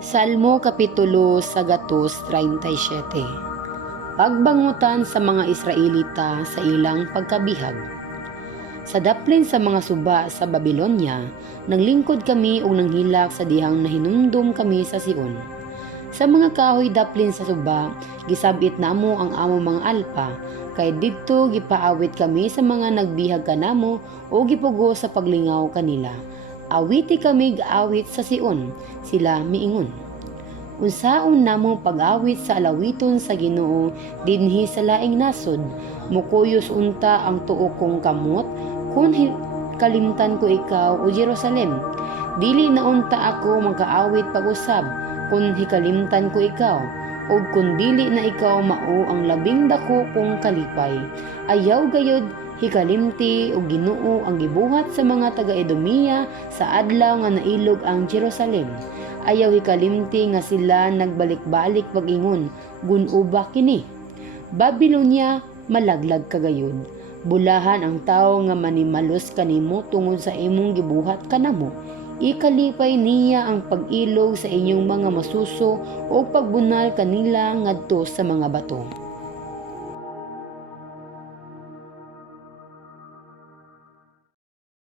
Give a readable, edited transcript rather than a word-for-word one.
Salmo Kapitulo 137. Pagbangutan sa mga Israelita sa ilang pagkabihag. Sa daplin sa mga suba sa Babilonya, naglingkod kami o nanghilak sa dihang nahinumdum kami sa Sion. Sa mga kahoy daplin sa suba, gisabit namo ang amo mga alpa, kay didto gipaawit kami sa mga nagbihag kanamo o gipugo sa paglingaw kanila. Awiti kami awit sa Sion, sila miingon. Unsaon namo pag-awit sa alawiton sa Ginoo dinhi sa laing nasod, mukuyos unta ang tuo kong kamot, kun kalimtan ko ikaw o Jerusalem. Dili na unta ako magkaawit pag-usab, kun hikalimtan ko ikaw, o kun dili na ikaw mao ang labing dako kong kalipay. Ayaw gayud hikalimti o Ginoo ang gibuhat sa mga taga-Edomia sa adlaw nga nailog ang Jerusalem. Ayaw hikalimti nga sila nagbalik-balik pag-ingon, gunuba kini. Babilonia, malaglag kagayod. Bulahan ang tao nga manimalos kanimo tungod sa imong gibuhat kanamo. Ikalipay niya ang pag-ilog sa inyong mga masuso o pagbunal kanila ngadto sa mga bato.